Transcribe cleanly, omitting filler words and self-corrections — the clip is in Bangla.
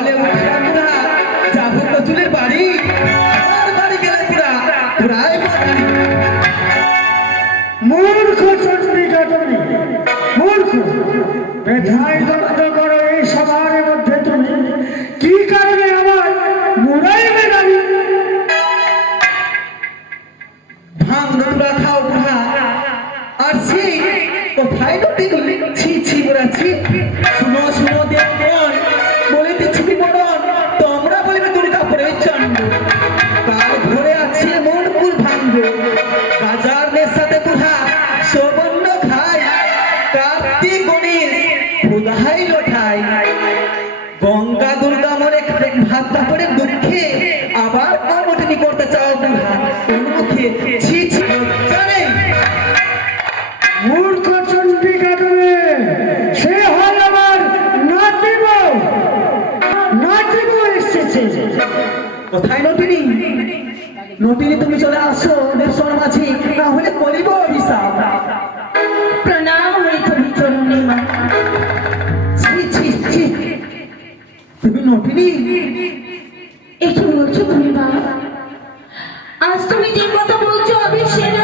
সকালে উঠলাম পুরা যাবো কচুলের বাড়ি আর বাড়ি গেলে পুরা পুরাই বাড়ি। মূর্খ চন্ডিকা তুমি মূর্খ বেধায় দগ্ধ করো এই সবার মধ্যে তুমি কি কারণে আমার মুড়াইবে গাড়ি ভাঙ নোংরা খাও পুরা আর সেই কোথায় নটি গুলি ছি ছি পুরা ছি। শুনো শুনো দেবগণ বলিতেছি কি মরণ তোমরা বলিবে দুর্গা পরে চন্ড কাল ঘরে আছে মনপুর ভাঙ্গ বাজার সাথে পুরা সবন্ন খায় কার্তিক গণেশ খুদাই লোঠাই গঙ্গা দুর্গা মনে ভাত কাপড়ে দুঃখে আবার কর্মটনি করতে চাও বুড়া উন্মুখে ছি ছি জানে। মূর্খ চন্ডিকা তুমি সে হয় আমার নাতিব নাতিব এসেছে কোথায় নটিনি নটিনি তুমি চলে আসো দেবসর মাঝি না হলে করিব অভিশাপ। প্রণাম হরিথরি চরণে মা। ছি ছি ছি তুমি নটিনি এ কি বলছো তুমি মা? আজ তুমি যে কথা বলছো আমি সেটা